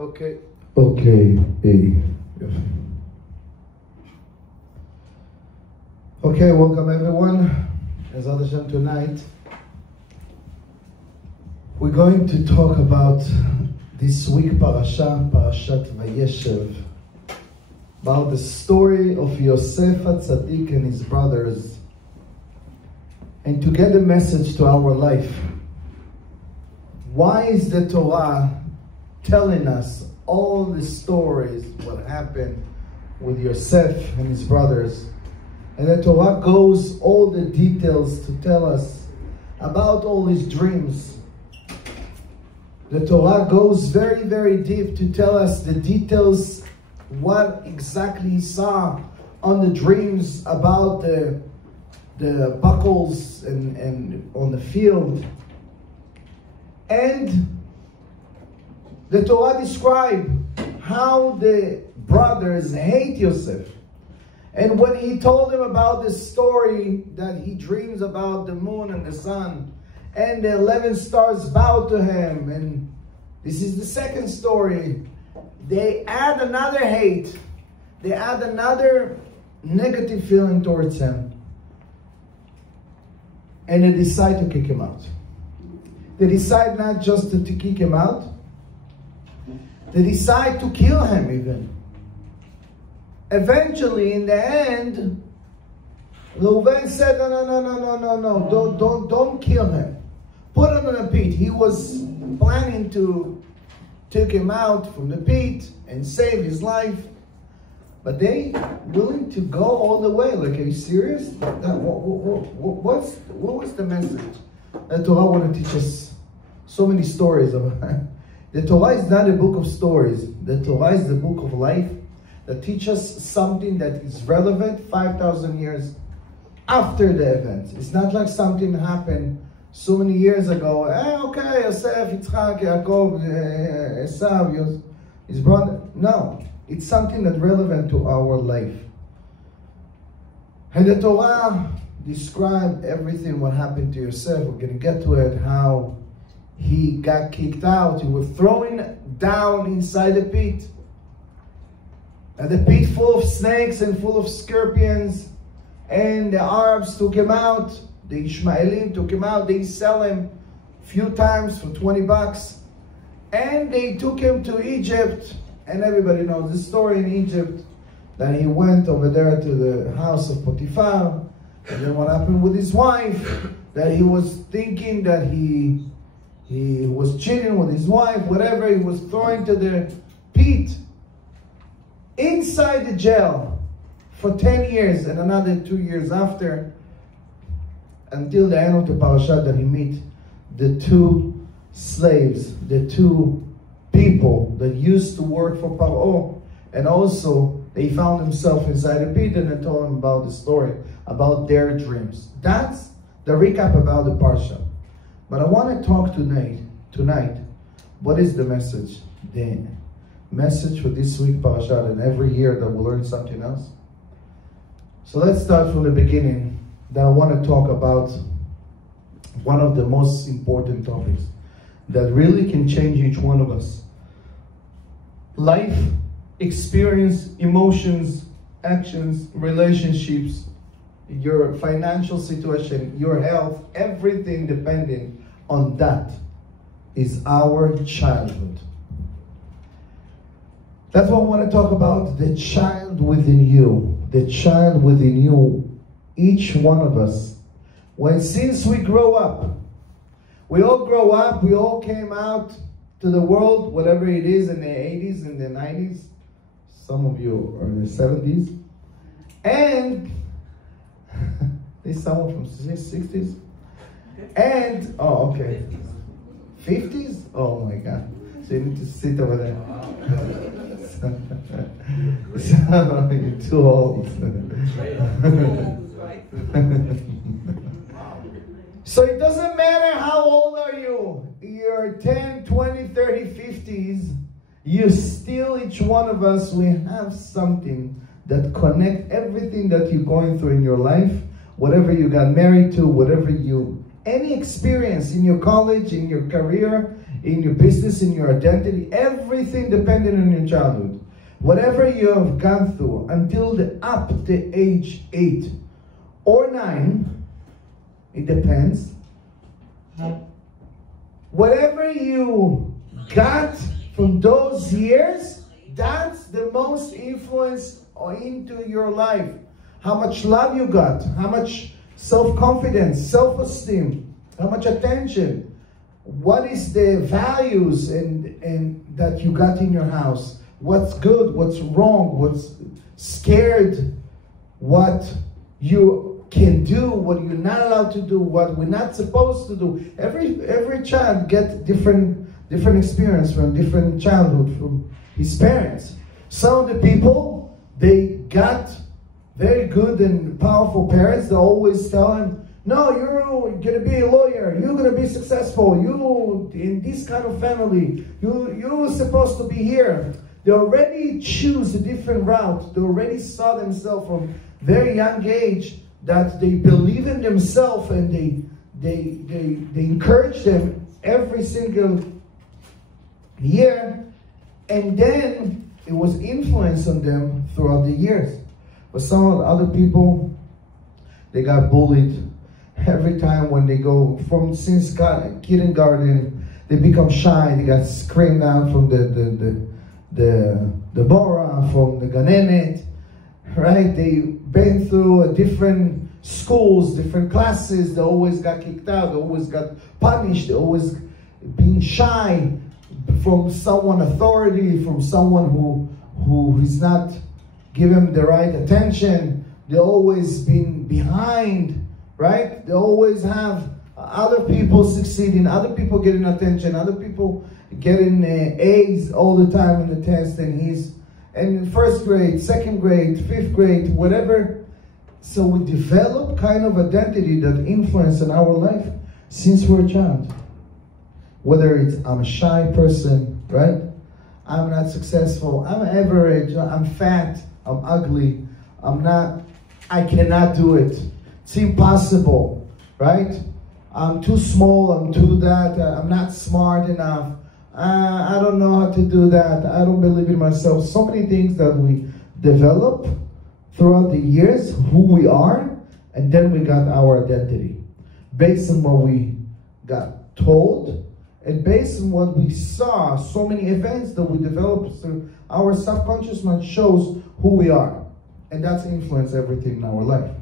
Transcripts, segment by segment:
Okay. Okay. Okay, welcome everyone. As Hashem, tonight we're going to talk about this week Parashat Vayeshev, about the story of Yosef HaTzadik and his brothers, and to get a message to our life. Why is the Torah telling us all the stories, what happened with Yosef and his brothers? And the Torah goes all the details to tell us about all his dreams. The Torah goes very, very deep to tell us the details, what exactly he saw on the dreams about the buckles and on the field. And the Torah describes how the brothers hate Yosef. And when he told him about this story that he dreams about the moon and the sun, and the 11 stars bow to him, and this is the second story, they add another hate. They add another negative feeling towards him. And they decide to kick him out. They decide not just to kick him out, they decide to kill him even. Eventually, in the end, Reuven said, no, don't kill him. Put him in a pit. He was planning to take him out from the pit and save his life. But they willing to go all the way. Like, are you serious? What was the message that Torah want to teach us? So many stories about it. The Torah is not a book of stories. The Torah is the book of life that teaches us something that is relevant 5,000 years after the event. It's not like something happened so many years ago. Okay, Yosef, Yitzchak, Yaakov, Esav, his brother. No, it's something that's relevant to our life. And the Torah describes everything what happened to Yosef. We're going to get to it, how he got kicked out. He was thrown down inside the pit. And the pit full of snakes and full of scorpions. And the Arabs took him out. The Ishmaelim took him out. They sell him a few times for $20. And they took him to Egypt. And everybody knows the story in Egypt. That he went over there to the house of Potiphar. And then what happened with his wife? That he was thinking that he was cheating with his wife. Whatever, he was thrown to the pit. Inside the jail for 10 years and another 2 years after, until the end of the parasha, that he meet the two slaves, the two people that used to work for Paro, and also they found himself inside a pit, and they told him about the story, about their dreams. That's the recap about the parasha. But I want to talk tonight, what is the message? The message for this week Parashat, and every year that we'll learn something else. So let's start from the beginning. That I want to talk about one of the most important topics that really can change each one of us. Life, experience, emotions, actions, relationships, your financial situation, your health, everything depending on that is our childhood. That's what I want to talk about, the child within you. The child within you, each one of us. Since we grow up, we all grow up, we all came out to the world, whatever it is, in the 80s, in the 90s. Some of you are in the 70s. And there's someone from the 60s. And, oh, okay. 50s? Oh my God. So you need to sit over there. You're too old. So it doesn't matter how old are you. You're 10, 20, 30, 50s. You still, each one of us, we have something that connect everything that you're going through in your life, whatever you got married to, whatever you, any experience in your college, in your career, in your business, in your identity, everything depended on your childhood. Whatever you have gone through until up to age 8 or 9, it depends. Whatever you got from those years, that's the most influence into your life. How much love you got, how much self-confidence, self-esteem, how much attention. What is the values and that you got in your house? What's good, what's wrong, what's scared, what you can do, what you're not allowed to do, what we're not supposed to do. Every child gets different experience from different childhood from his parents. Some of the people, they got very good and powerful parents that always tell him, no, you're going to be a lawyer, you're going to be successful, you in this kind of family, you're supposed to be here. They already choose a different route. They already saw themselves from very young age that they believe in themselves, and they encourage them every single year, and then it was influence on them throughout the years. But some of the other people, they got bullied every time when they go from since kindergarten. They become shy. They got screamed out from the Bora, from the Ganenet, right? They've been through different schools, different classes. They always got kicked out. They always got punished. They always being shy from someone authority, from someone who is not giving them the right attention. They always been behind, right? They always have other people succeeding, other people getting attention, other people getting A's all the time in the test, and he's in first grade, second grade, fifth grade, whatever. So we develop kind of identity that influence in our life since we're a child. Whether it's I'm a shy person, right? I'm not successful, I'm average, I'm fat, I'm ugly, I cannot do it. It's impossible, right? I'm too small, I'm too that, I'm not smart enough. I don't know how to do that. I don't believe in myself. So many things that we develop throughout the years, who we are, and then we got our identity. Based on what we got told, and based on what we saw, so many events that we developed through our subconscious mind shows who we are. And that's influenced everything in our life.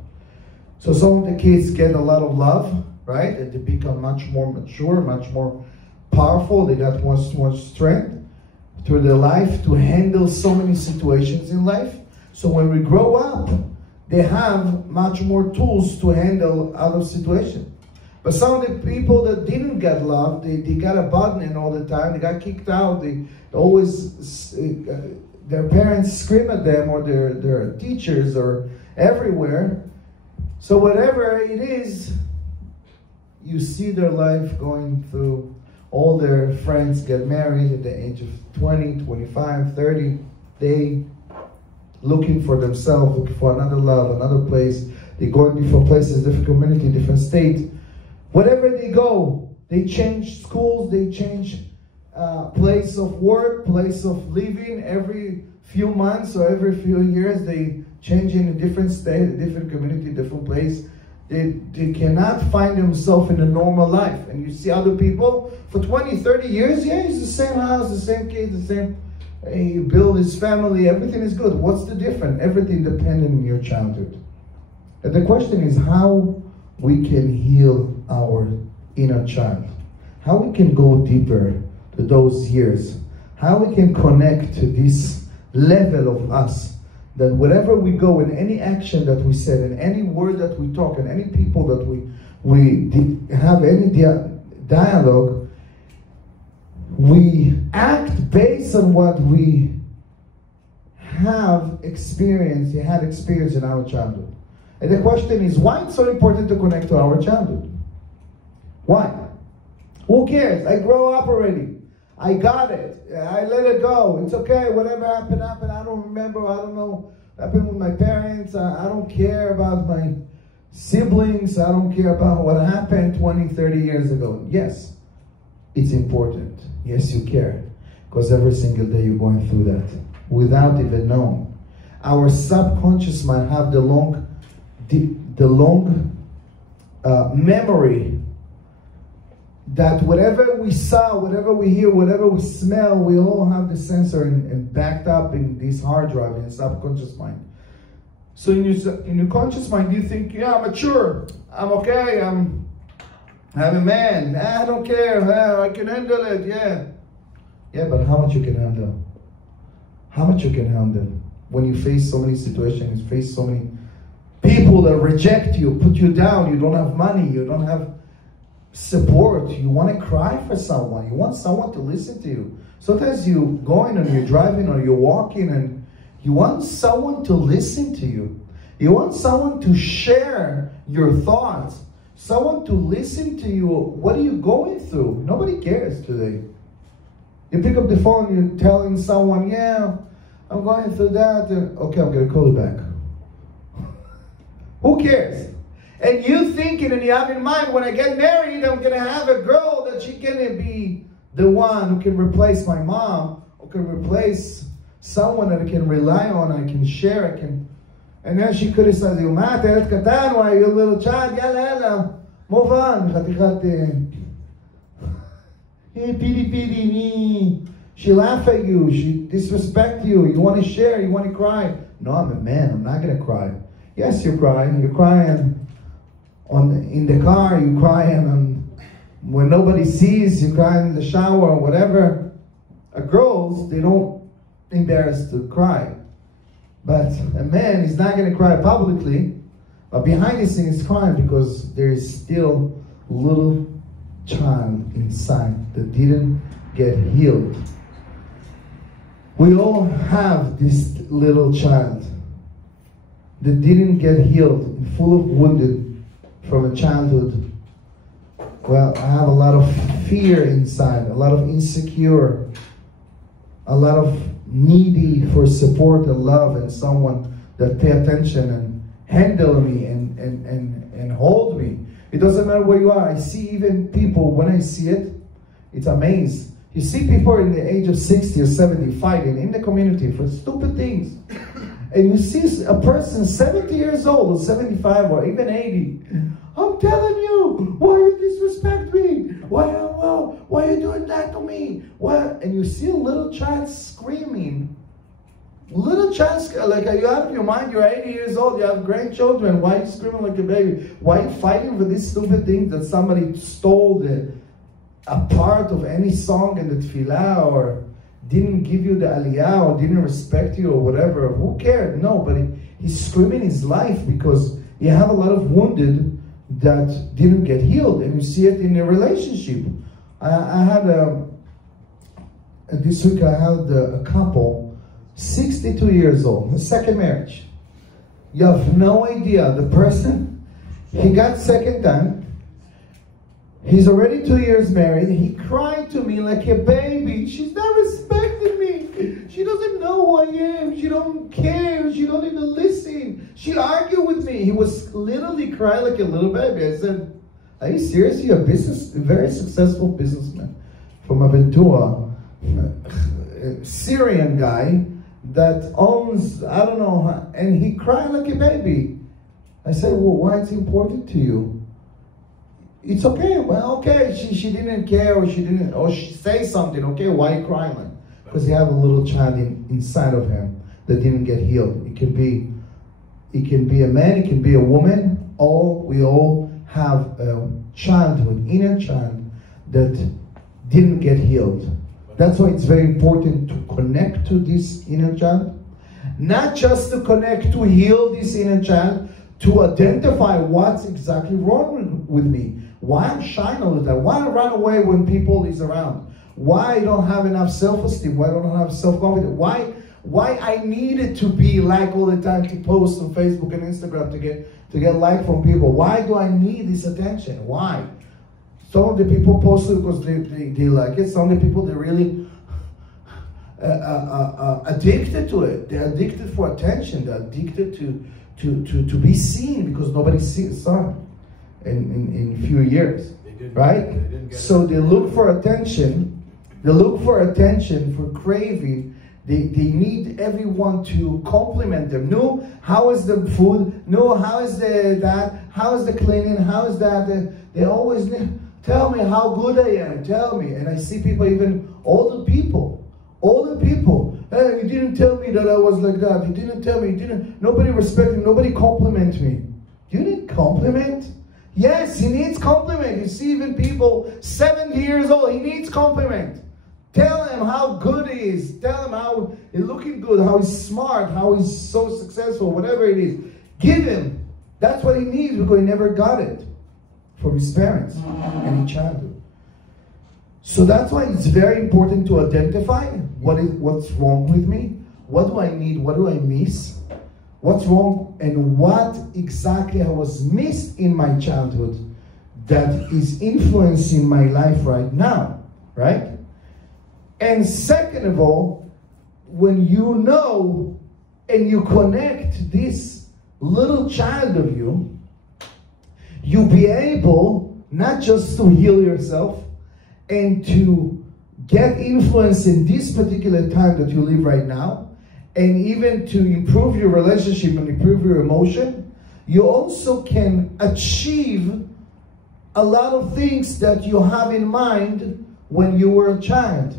So some of the kids get a lot of love, right? And they become much more mature, much more powerful. They got much strength through their life to handle so many situations in life. So when we grow up, they have much more tools to handle other situations. But some of the people that didn't get love, they got abandoned all the time. They got kicked out. They always, their parents scream at them, or their teachers, or everywhere. So whatever it is, you see their life going through. All their friends get married at the age of 20, 25, 30. They looking for themselves, looking for another love, another place. They go in different places, different community, different state. Wherever they go, they change schools, they change place of work, place of living. Every few months or every few years, they change in a different state, a different community, different place. They cannot find themselves in a normal life. And you see other people for 20, 30 years, yeah, it's the same house, the same kids, the same, he build his family, everything is good. What's the difference? Everything dependent on your childhood. And the question is how we can heal our inner child. How we can go deeper to those years. How we can connect to this level of us. That wherever we go, in any action that we said, in any word that we talk, in any people that we have any dialogue, we act based on what we had experience in our childhood. And the question is, why it's so important to connect to our childhood? Why? Who cares? I grow up already. I got it. I let it go. It's okay. Whatever happened, happened. I don't remember. I don't know what happened with my parents. I don't care about my siblings. I don't care about what happened 20, 30 years ago. Yes, it's important. Yes, you care. Because every single day you're going through that without even knowing. Our subconscious might have the long memory that whatever we saw, whatever we hear, whatever we smell, we all have the sensor and backed up in this hard drive in the subconscious mind. So in your conscious mind, you think, yeah, I'm mature, I'm okay, I'm a man, I don't care, I can handle it, yeah. Yeah, but how much you can handle? How much you can handle when you face so many situations, you face so many people that reject you, put you down, you don't have money, you don't have support, you want to cry for someone, you want someone to listen to you. Sometimes you're going and you're driving or you're walking and you want someone to listen to you. You want someone to share your thoughts, someone to listen to you. What are you going through? Nobody cares today. You pick up the phone, you're telling someone, yeah, I'm going through that. Okay, I'm going to call you back. Who cares? And you thinking and you have in mind, when I get married, I'm going to have a girl that she can be the one who can replace my mom, who can replace someone that I can rely on, I can share, I can... And then she could have said, "Ma, תלד קטן, why you a little child? יאללה, move on." She laugh at you, she disrespect you, you want to share, you want to cry. No, I'm a man, I'm not going to cry. Yes, you're crying in the car, you're crying when nobody sees, you're crying in the shower or whatever. Girls, they don't embarrassed to cry. But a man is not going to cry publicly, but behind the scenes he's crying because there is still a little child inside that didn't get healed. We all have this little child that didn't get healed, full of wounded from a childhood. Well, I have a lot of fear inside, a lot of insecure, a lot of needy for support and love and someone that pay attention and handle me and hold me. It doesn't matter where you are. I see even people, when I see it, it's amazing. You see people in the age of 60 or 70 fighting in the community for stupid things. And you see a person 70 years old or 75 or even 80. I'm telling you, why you disrespect me? Why are you doing that to me? Why? And you see a little child screaming. Little child, like, are you out of your mind? You're 80 years old, you have grandchildren. Why are you screaming like a baby? Why are you fighting for this stupid thing that somebody stole a part of any song in the tefillah or didn't give you the aliyah or didn't respect you or whatever? Who cared? No, but he's screaming his life because you have a lot of wounded that didn't get healed, and you see it in a relationship. I had this week I had a couple, 62 years old, the second marriage. You have no idea. The person, he got second time. He's already 2 years married. He cried to me like a baby. She's not respecting me. She doesn't know who I am. She don't care. She don't even listen. She argued with me. He was literally crying like a little baby. I said, are you serious? You're a very successful businessman from Aventura, a Syrian guy that owns, I don't know, and he cried like a baby. I said, well, why is it important to you? It's okay. Well, okay, she didn't care, or she say something. Okay, why are you crying? Because he have a little child inside of him that didn't get healed. It can be a man, it can be a woman. We all have a childhood, inner child that didn't get healed. That's why it's very important to connect to this inner child. Not just to connect to heal this inner child, to identify what's exactly wrong with me. Why I'm shy all the time. Why I run away when people is around. Why I don't have enough self-esteem. Why I don't have self-confidence. Why I needed to be liked all the time, to post on Facebook and Instagram to get like from people. Why do I need this attention? Why? Some of the people post it because they like it. Some of the people, they're really addicted to it. They're addicted for attention. They're addicted to be seen because nobody saw it in a few years, right? So they look for attention. They look for attention, for craving. They need everyone to compliment them. No, how is the food? No, how is that? How is the cleaning? How is that? They always tell me how good I am. Tell me. And I see people, even older people. Hey, you didn't tell me that I was like that. You didn't tell me. Nobody respected me. Nobody compliment me. You need compliment? Yes, he needs compliment. You see even people 70 years old, he needs compliment. Tell him how good he is. Tell him how he's looking good, how he's smart, how he's so successful, whatever it is. Give him. That's what he needs because he never got it from his parents and in childhood. So that's why it's very important to identify what's wrong with me. What do I need? What do I miss? What's wrong? And what exactly I was missed in my childhood that is influencing my life right now, right? And second of all, when you know and you connect this little child of you, you'll be able not just to heal yourself and to get influence in this particular time that you live right now, and even to improve your relationship and improve your emotion, you also can achieve a lot of things that you have in mind when you were a child.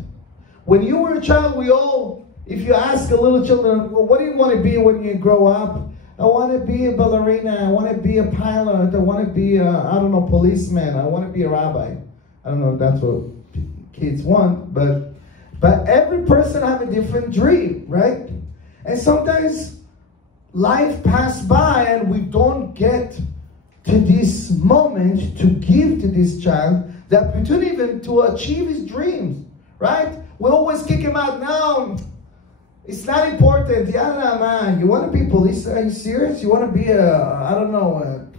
When you were a child, we all, if you ask a little children, well, what do you want to be when you grow up? I want to be a ballerina, I want to be a pilot, I want to be a, I don't know, policeman, I want to be a rabbi. I don't know if that's what kids want, but every person has a different dream, right? And sometimes life passes by and we don't get to this moment to give to this child the opportunity even to achieve his dreams, right? We always kick him out. No, it's not important. Yeah, man, you want to be police? Are you serious? You want to be I don't know,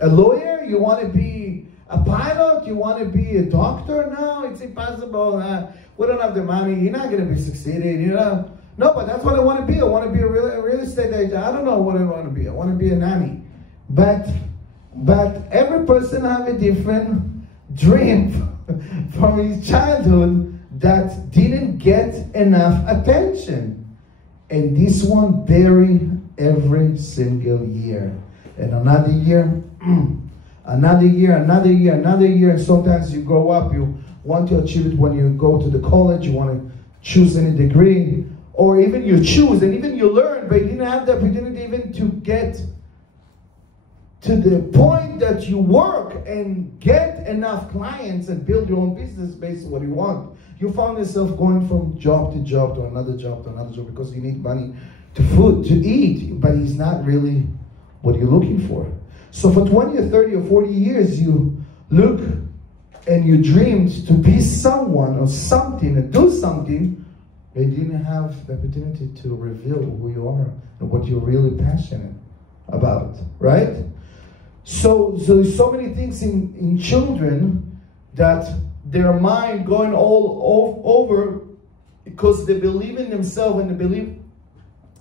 a lawyer? You want to be a pilot? You want to be a doctor? No, it's impossible. We don't have the money. You're not going to be succeeding, you know. No, but that's what I want to be. I want to be a real estate agent. I don't know what I want to be. I want to be a nanny. But every person has a different dream from his childhood that didn't get enough attention. And this one buried every single year. And another year, another year, another year, another year. And sometimes you grow up, you want to achieve it when you go to the college, you want to choose any degree, or even you choose and even you learn, but you didn't have the opportunity even to get to the point that you work and get enough clients and build your own business based on what you want. You found yourself going from job to job to another job to another job because you need money to food, to eat, but it's not really what you're looking for. So for 20 or 30 or 40 years, you look and you dreamed to be someone or something and do something, but you didn't have the opportunity to reveal who you are and what you're really passionate about, right? So there's so many things in children that their mind going all over because they believe in themselves and they believe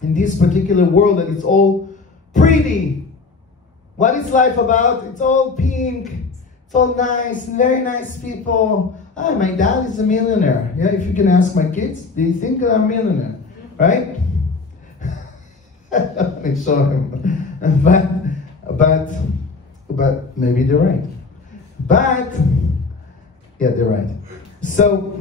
in this particular world and it's all pretty. What is life about? It's all pink, it's all nice, very nice people. Oh, my dad is a millionaire. Yeah, if you can ask my kids, do you think that I'm a millionaire? Right? I saw him. But maybe they're right. But yeah, they're right. So,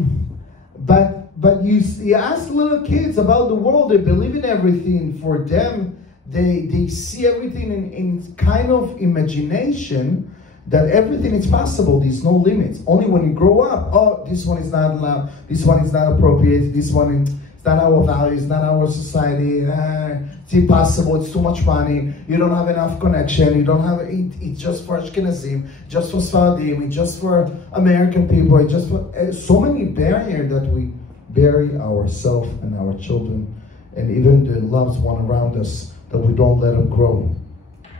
but you ask little kids about the world, they believe in everything. For them, they see everything in kind of imagination that everything is possible. There's no limits. Only when you grow up, oh, this one is not allowed, this one is not appropriate, this one is not our values, not our society, it's impossible, it's too much money, you don't have enough connection, you don't have, it's just for Ashkenazim, just for Sfaradim, it's just for American people, it's just for, so many barriers that we bury ourselves and our children, and even the loved one around us, that we don't let them grow,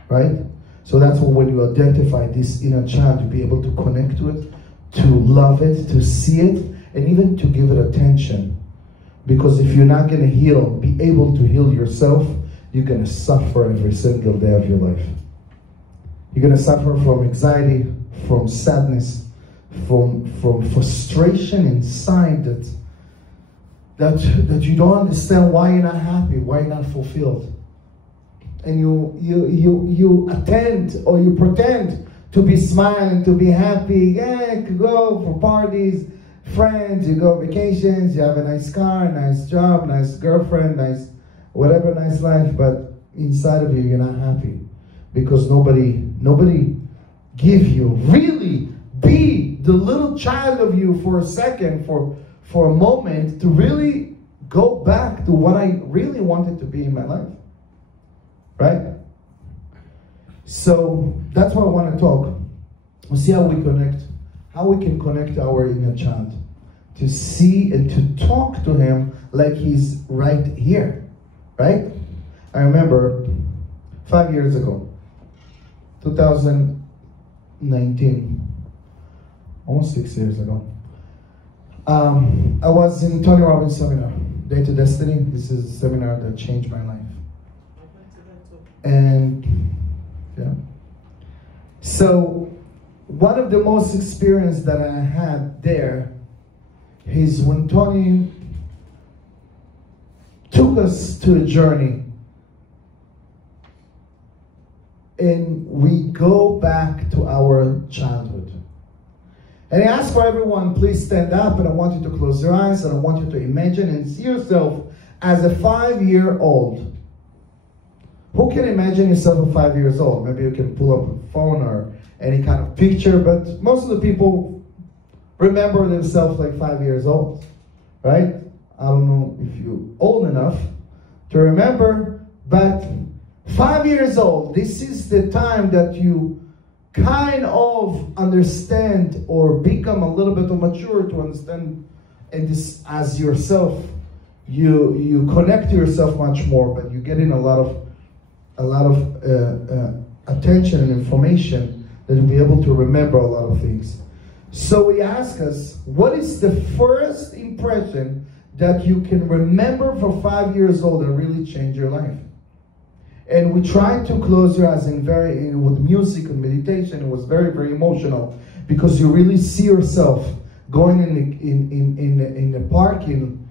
right? So that's when you identify this inner child, to be able to connect to it, to love it, to see it, and even to give it attention. Because if you're not going to heal, be able to heal yourself, you're going to suffer every single day of your life. You're going to suffer from anxiety, from sadness, from frustration inside that you don't understand why you're not happy, why you're not fulfilled. And you attend or you pretend to be smiling, to be happy. Yeah, you could go for parties, friends, you go vacations, you have a nice car, nice job, nice girlfriend, nice whatever, nice life, but inside of you, you're not happy because nobody give you, really be the little child of you for a second, for a moment, to really go back to what I really wanted to be in my life, right? So that's why I want to talk. We'll see how we connect, how we can connect our inner child, to see and to talk to him like he's right here, right? I remember 5 years ago, 2019, almost 6 years ago, I was in Tony Robbins' seminar, Day to Destiny. This is a seminar that changed my life. And yeah. So one of the most experience that I had there is when Tony took us to a journey, and we go back to our childhood. And I ask for everyone, please stand up, and I want you to close your eyes, and I want you to imagine and see yourself as a 5-year-old. Who can imagine yourself at 5 years old? Maybe you can pull up a phone or any kind of picture, but most of the people remember themselves like 5 years old, right? I don't know if you're old enough to remember, but 5 years old, this is the time that you kind of understand or become a little bit mature to understand, and this as yourself, you connect to yourself much more, but you get in a lot of attention and information that you'll be able to remember a lot of things. So we ask us, what is the first impression that you can remember for 5 years old and really change your life? And we tried to close your eyes with music and meditation. It was very, very emotional because you really see yourself going in the park in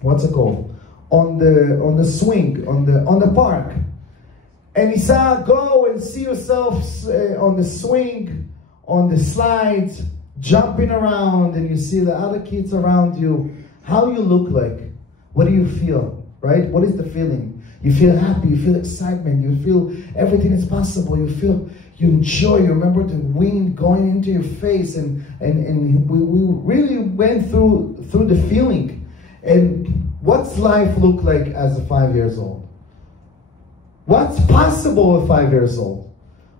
what's it called? On the swing, on the park. And he said, go and see yourself on the swing, on the slides, jumping around, and you see the other kids around you. How you look like? What do you feel? Right? What is the feeling? You feel happy, you feel excitement, you feel everything is possible, you enjoy, you remember the wind going into your face, and we really went through the feeling. And what's life look like as a 5 years old? What's possible at 5 years old?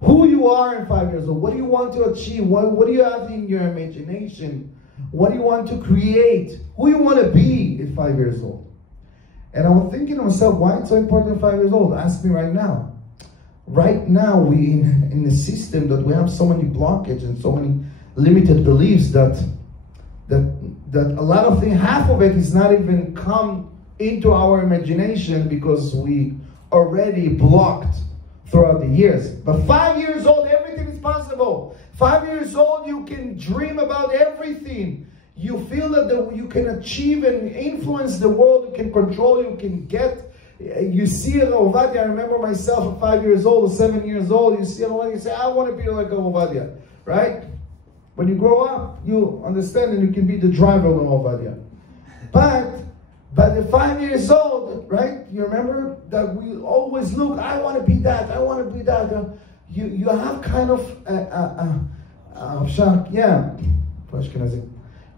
Who you are in 5 years old? What do you want to achieve? What do you have in your imagination? What do you want to create? Who you want to be at 5 years old? And I was thinking to myself, why it's so important at 5 years old? Ask me right now. Right now, we in the system that we have so many blockages and so many limited beliefs that a lot of things, half of it is not even come into our imagination because we already blocked throughout the years. But 5 years old, everything is possible. 5 years old, you can dream about everything. You feel that you can achieve and influence the world, you can control, you can get, you see an Ovadia. I remember myself at 5 years old or 7 years old, you see an Ovadia, you say, I want to be like an Ovadia, right? When you grow up, you understand and you can be the driver of an Ovadia. But at 5 years old, right, you remember that we always look, I want to be that, I want to be that. You have kind of shock, yeah,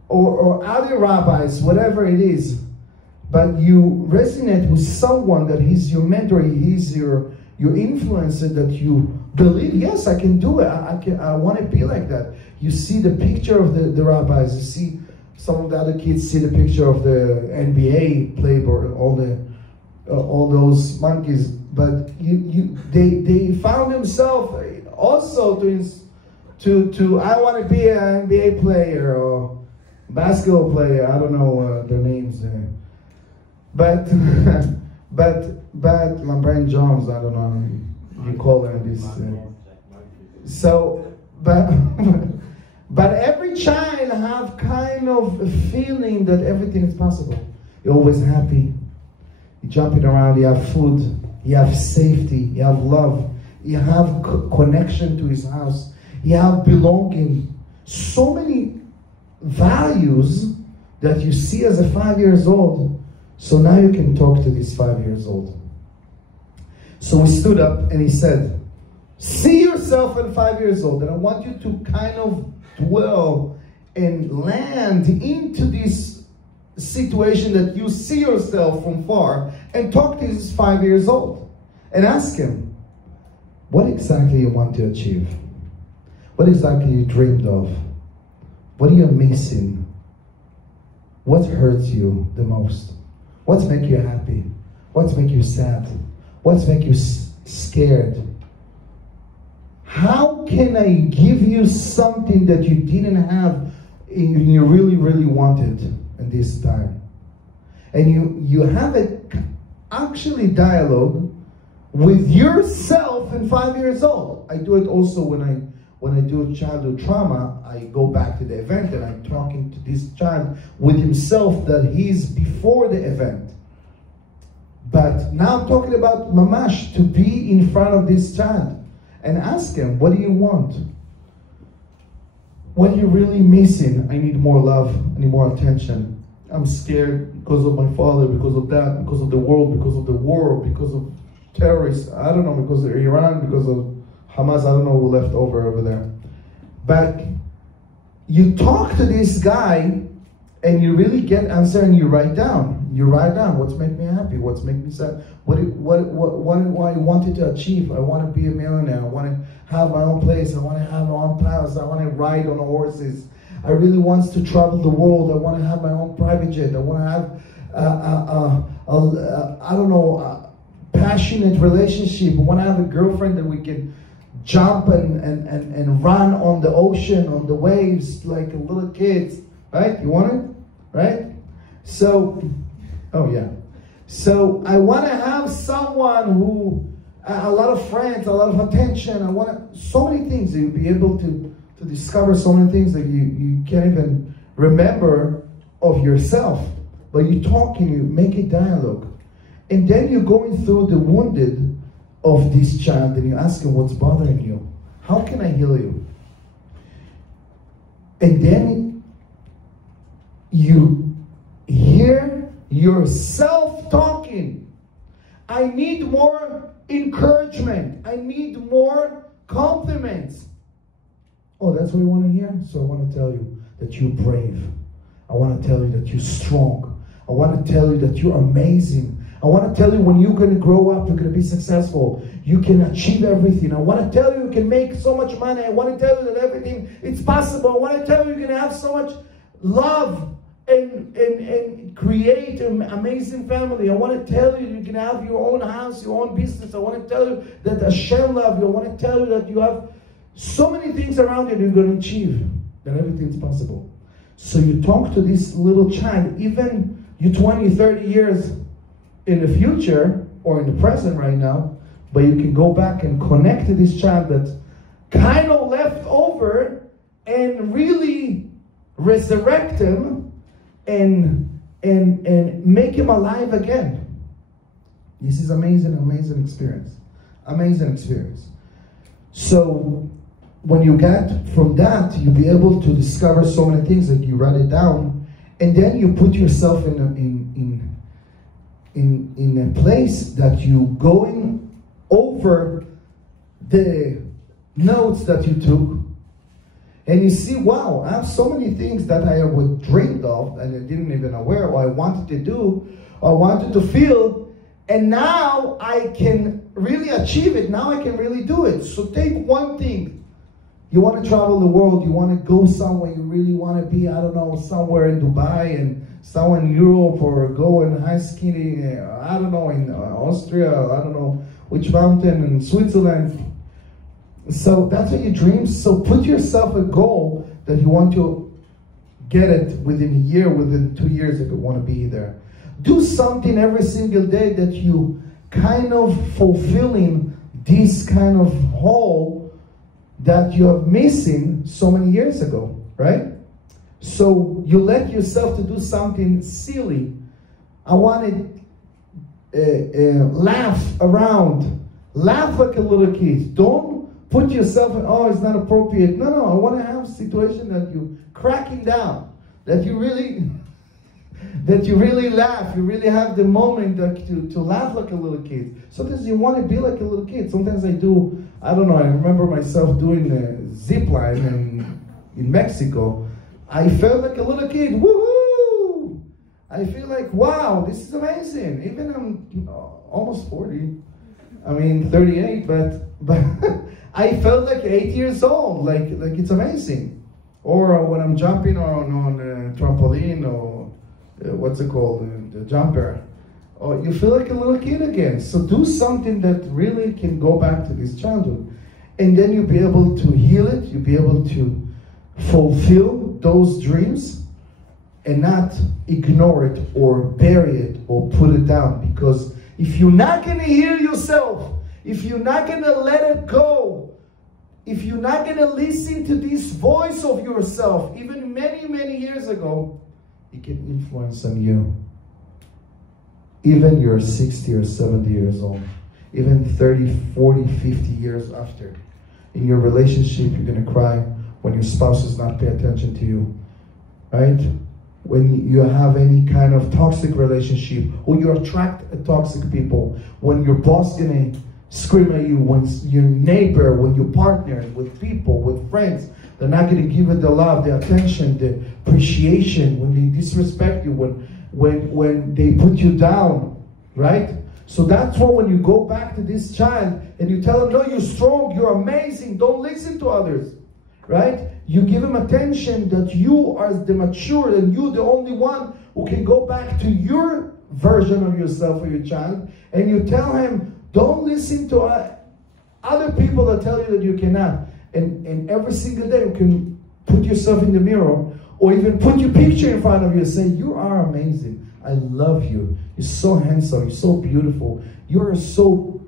or other rabbis, whatever it is, but you resonate with someone that he's your mentor, he's your influencer, that you believe, yes, I can do it, I want to be like that. You see the picture of the rabbis, you see some of the other kids see the picture of the NBA playboy, all those monkeys, but they found themselves also to I want to be an NBA player or basketball player. I don't know their names, but LeBron Jones. I don't know. You call them this. So but every child have kind of a feeling that everything is possible. You're always happy. You're jumping around. You have food. You have safety. You have love. You have connection to his house. You have belonging. So many values that you see as a 5 years old. So now you can talk to this 5 years old. So he stood up and he said, see yourself at 5 years old, and I want you to kind of dwell and land into this situation that you see yourself from far, and talk to this 5 years old and ask him, what exactly you want to achieve? What exactly you dreamed of? What are you missing? What hurts you the most? What's make you happy? What's make you sad? What's make you scared? How can I give you something that you didn't have and you really, really wanted in this time? And you have it actually dialogue with yourself in 5 years old. I do it also when I do childhood trauma. I go back to the event and I'm talking to this child with himself that he's before the event. But now I'm talking about mamash, to be in front of this child and ask him, what do you want? What are you really missing? I need more love, I need more attention. I'm scared because of my father, because of that, because of the world, because of the war, because of terrorists, I don't know, because of Iran, because of Hamas, I don't know who left over there. But you talk to this guy and you really get answer and you write down. You write down what's make me happy, what's make me sad, what I wanted to achieve. I want to be a millionaire. I want to have my own place. I want to have my own palace. I want to ride on horses. I really want to travel the world. I want to have my own private jet. I want to have I don't know, a passionate relationship. I want to have a girlfriend that we can jump and run on the ocean, on the waves like little kids. Right? You want it? Right? So, oh yeah. So I want to have someone who, a lot of friends, a lot of attention. I want so many things that you'll be able to discover so many things that you can't even remember of yourself. But you talk and you make a dialogue. And then you're going through the wounded of this child and you ask him what's bothering you. How can I heal you? And then you hear yourself talking. I need more encouragement. I need more compliments. Oh, that's what you want to hear? So I want to tell you that you're brave. I want to tell you that you're strong. I want to tell you that you're amazing. I want to tell you when you're going to grow up, you're going to be successful. You can achieve everything. I want to tell you you can make so much money. I want to tell you that everything is possible. I want to tell you you're going to have so much love and create an amazing family. I want to tell you you can have your own house, your own business. I want to tell you that Hashem loves you. I want to tell you that you have so many things around you that you're going to achieve, that everything's possible. So you talk to this little child, even you're 20, 30 years in the future or in the present right now, but you can go back and connect to this child that kind of left over and really resurrect him and make him alive again. This is amazing, amazing experience. Amazing experience. So when you get from that, you'll be able to discover so many things that you write it down, and then you put yourself in a place that you going over the notes that you took, and you see, wow, I have so many things that I would dreamed of and I didn't even aware, or I wanted to do, or I wanted to feel, and now I can really achieve it. Now I can really do it. So take one thing. You want to travel the world, you want to go somewhere, you really want to be, I don't know, somewhere in Dubai and somewhere in Europe, or go in ice skating, I don't know, in Austria, I don't know which mountain, in Switzerland. So that's what you dream. So put yourself a goal that you want to get it within a year, within 2 years if you want to be there. Do something every single day that you kind of fulfilling this kind of hole that you have missing so many years ago, right? So you let yourself to do something silly. I wanted laugh around, laugh like a little kid. Don't put yourself in, oh, it's not appropriate. No, I want to have a situation that you cracking down, that you really laugh. You really have the moment to laugh like a little kid. Sometimes you want to be like a little kid. Sometimes I do, I don't know, I remember myself doing a zip line in Mexico. I felt like a little kid. Woohoo! I feel like, wow, this is amazing. Even I'm almost 40. I mean, 38, but I felt like 8 years old. Like it's amazing. Or when I'm jumping on a trampoline, or what's it called, the jumper. Or you feel like a little kid again. So do something that really can go back to this childhood. And then you'll be able to heal it. You'll be able to fulfill those dreams and not ignore it or bury it or put it down. Because if you're not going to heal yourself, if you're not going to let it go, if you're not going to listen to this voice of yourself, even many, many years ago, it can influence on you. Even you're 60 or 70 years old, even 30, 40, 50 years after. In your relationship, you're going to cry when your spouse does not pay attention to you, right? When you have any kind of toxic relationship, or you attract toxic people, when your boss is going to scream at you, when your neighbor, when your partner, with people, with friends, they're not going to give it the love, the attention, the appreciation, when they disrespect you, when they put you down, right? So that's why when you go back to this child and you tell them, no, you're strong, you're amazing, don't listen to others, right? You give him attention that you are the mature and you're the only one who can go back to your version of yourself or your child, and you tell him, don't listen to other people that tell you that you cannot. And every single day you can put yourself in the mirror, or even put your picture in front of you and say, you are amazing. I love you. You're so handsome. You're so beautiful. You're so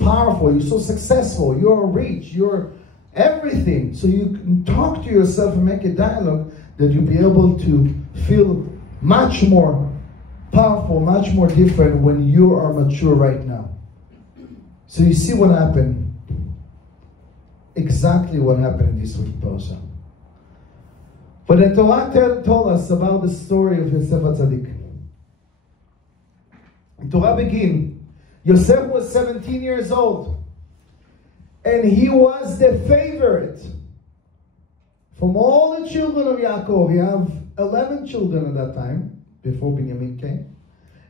powerful. You're so successful. You're rich. You're everything. So you can talk to yourself and make a dialogue that you'll be able to feel much more powerful, much more different when you are mature right now. So you see what happened. Exactly what happened in this week's Parasha. But the Torah told us about the story of Yosef HaTzadik. The Torah begins, Yosef was 17 years old, and he was the favorite from all the children of Yaakov. We have 11 children at that time, before Binyamin came.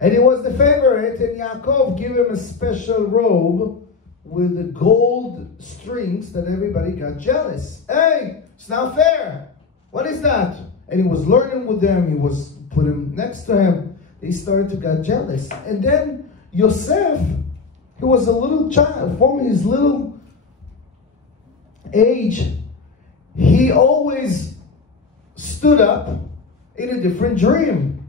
And he was the favorite, and Yaakov gave him a special robe with the gold strings that everybody got jealous. Hey, it's not fair. What is that? And he was learning with them. He was put him next to him. They started to get jealous. And then Yosef, he was a little child. From his little age, he always stood up in a different dream.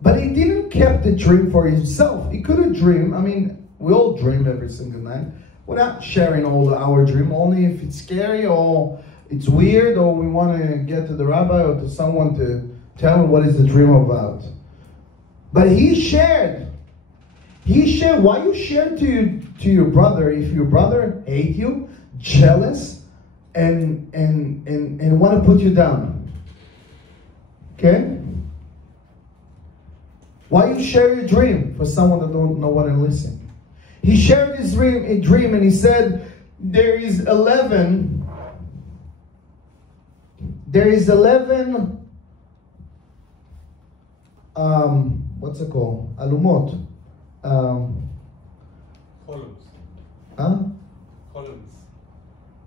But he didn't keep the dream for himself. He could have dreamed. I mean, we all dream every single night. We're not sharing all our dream, only if it's scary or it's weird, or we want to get to the rabbi or to someone to tell him what is the dream about. But he shared. He shared. Why you share to your brother if your brother hate you, jealous, and want to put you down? Okay? Why you share your dream for someone that don't know what to listen? He shared his dream, and he said, there is 11 what's it called? Alumot. Columns. Huh? Columns.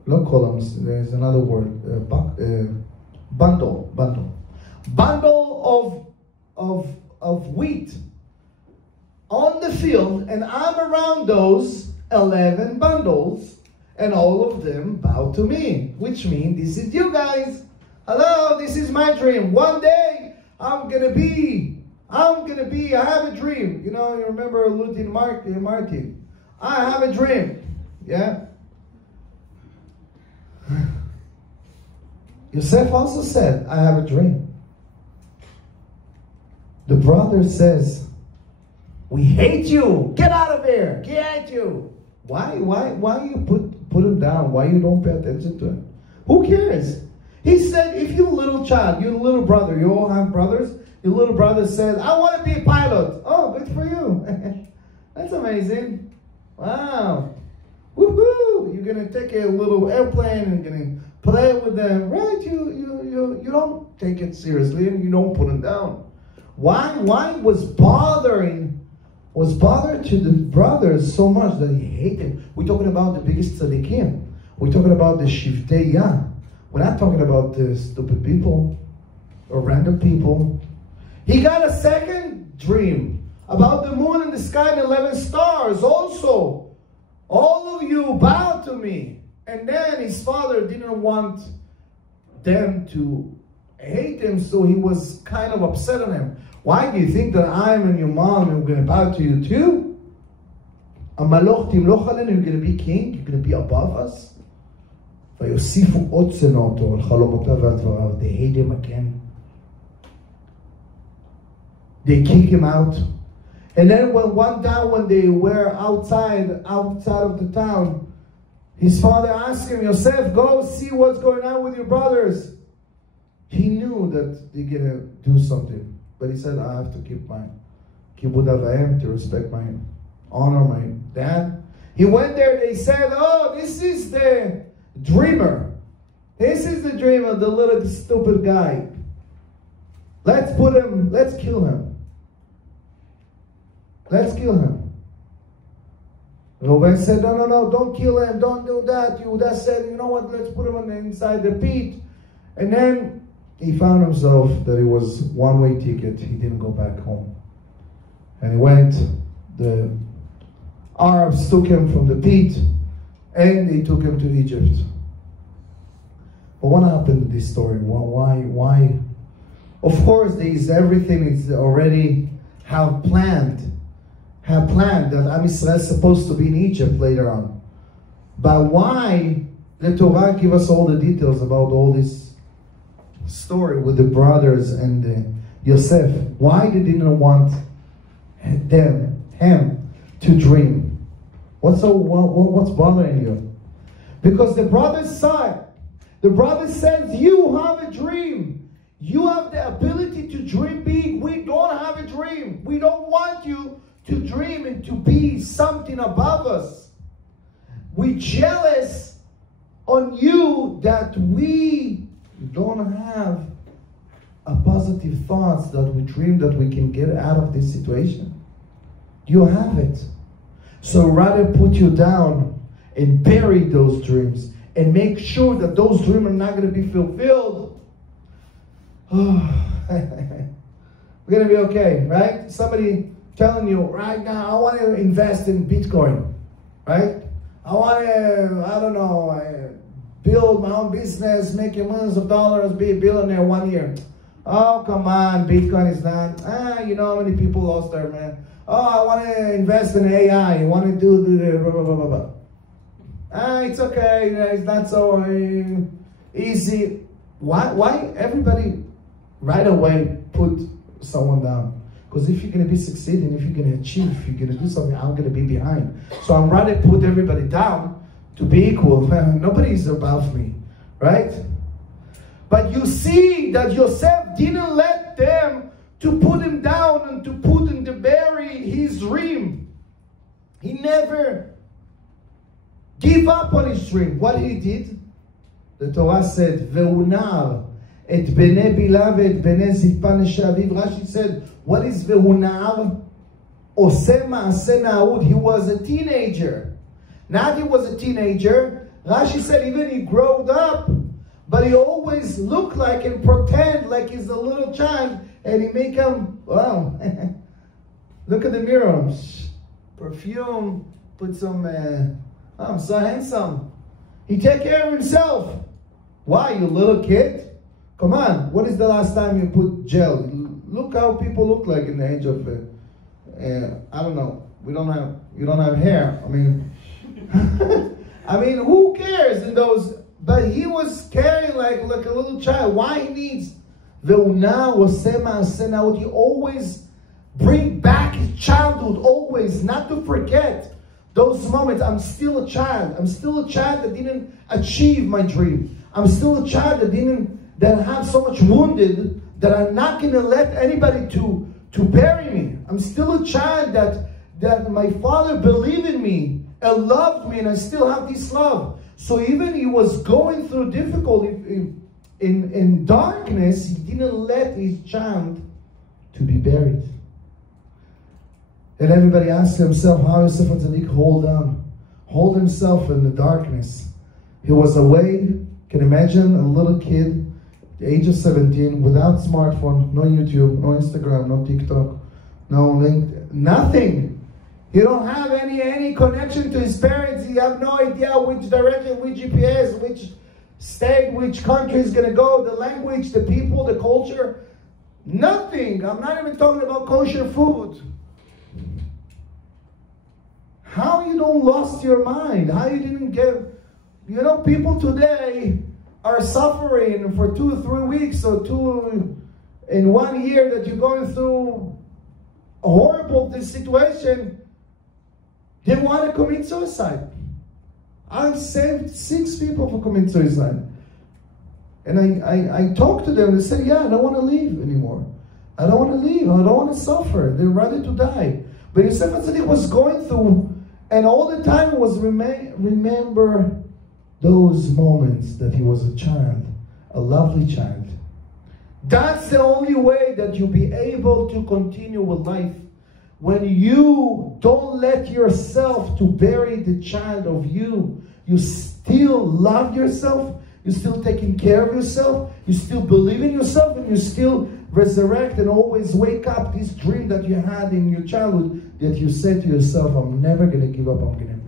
No columns. There's another word. Bundle. Bundle of wheat on the field, and I'm around those 11 bundles, and all of them bow to me, which means this is you guys. Hello, this is my dream. One day I'm gonna be, I have a dream. You know, you remember Martin? I have a dream. Yeah? Yosef also said, I have a dream. The brother says, we hate you. Get out of here. We hate you. Why you put him down? Why you don't pay attention to him? Who cares? He said, if you're a little child, you're a little brother, you all have brothers, your little brother said, I want to be a pilot. Oh, good for you. That's amazing. Wow. Woohoo! You're going to take a little airplane and you're going to play with them. Right? You don't take it seriously and you don't put him down. Why was bothered to the brothers so much that he hated him? We're talking about the biggest tzaddikim. We're talking about the shiftei Yah. We're not talking about the stupid people or random people. He got a second dream about the moon and the sky and 11 stars also. All of you bow to me. And then his father didn't want them to hate him, so he was kind of upset on him. Why do you think that I'm and your mom are going to bow to you too? You're going to be king? You're going to be above us? They hate him again. They kick him out. And then when they were outside of the town, his father asked him, Yosef, go see what's going on with your brothers. He knew that they're going to do something. But he said, I have to keep my kibud avayim, to respect my honor, my dad. He went there, they said, oh, this is the dreamer. This is the dreamer, the little stupid guy. Let's kill him. Let's kill him. Reuben said, no, don't kill him, don't do that. Yehuda said, you know what, let's put him inside the pit. And then he found himself that it was one-way ticket. He didn't go back home. And he went, the Arabs took him from the pit, and they took him to Egypt. But what happened to this story? Why? Of course, everything is already planned that Am Yisrael is supposed to be in Egypt later on. But why the Torah give us all the details about all this story with the brothers and Yosef? Why they didn't want him to dream? What's bothering you? Because the brothers saw it. The brother says, you have a dream. You have the ability to dream big. We don't have a dream. We don't want you to dream and to be something above us. We're jealous on you that we don't have a positive thoughts that we dream that we can get out of this situation. You have it. So rather put you down and bury those dreams and make sure that those dreams are not going to be fulfilled. We're going to be okay, right? Somebody telling you right now, I want to invest in Bitcoin, right? I want to, build my own business, making millions of dollars, be a billionaire 1 year. Oh, come on, Bitcoin is not, you know how many people lost there, man. Oh, I want to invest in AI, I want to do the blah, blah, blah, blah, blah. It's okay, it's not so easy. Why everybody right away put someone down? Because if you're going to be succeeding, if you're going to achieve, if you're going to do something, I'm going to be behind. So I'm rather put everybody down to be equal. Nobody is above me, right? But you see that Yosef didn't let them to put him down and to put him to bury his dream. He never gave up on his dream. What he did? The Torah said, "Ve'unar et bnei bila ve'et bnei zippa neshaviv." Rashi said, what is ve'unar? Oseh ma'aseh na'ud. He was a teenager. Not he was a teenager. Rashi said even he growed up, but he always looked like and pretend like he's a little child, and he make him, wow, look at the mirror, perfume, put some, I'm so handsome. He take care of himself. Why, you little kid? Come on, when is the last time you put gel? Look how people look like in the age of, I don't know, you don't have hair. I mean, who cares in those But he was carrying like a little child. Why he needs Ve'una Oseh Ma'aseh Na'ut. He always bring back his childhood, always, not to forget those moments. I'm still a child. I'm still a child that didn't achieve my dream. I'm still a child that had so much wounded that I'm not going to let anybody to bury me. I'm still a child that my father believed in me and loved me, and I still have this love. So even he was going through difficulty in darkness, he didn't let his child to be buried. And everybody asked himself, how Yosef HaTzadik hold himself in the darkness. He was away. Can you imagine a little kid, the age of 17, without smartphone, no YouTube, no Instagram, no TikTok, no LinkedIn, nothing. He don't have any connection to his parents. He have no idea which direction, which GPS, which state, which country is going to go, the language, the people, the culture. Nothing. I'm not even talking about kosher food. How you don't lost your mind? How you didn't get... You know, people today are suffering for 2 or 3 weeks or in 1 year that you're going through a horrible situation. They want to commit suicide. I've saved 6 people for committing suicide. And I talked to them. They said, yeah, I don't want to leave anymore. I don't want to leave. I don't want to suffer. They're ready to die. But Yosef HaTzadik was going through, and all the time was remember those moments that he was a child, a lovely child. That's the only way that you'll be able to continue with life. When you don't let yourself to bury the child of you, you still love yourself, you're still taking care of yourself, you still believe in yourself, and you still resurrect and always wake up this dream that you had in your childhood, that you said to yourself, I'm never going to give up, I'm going to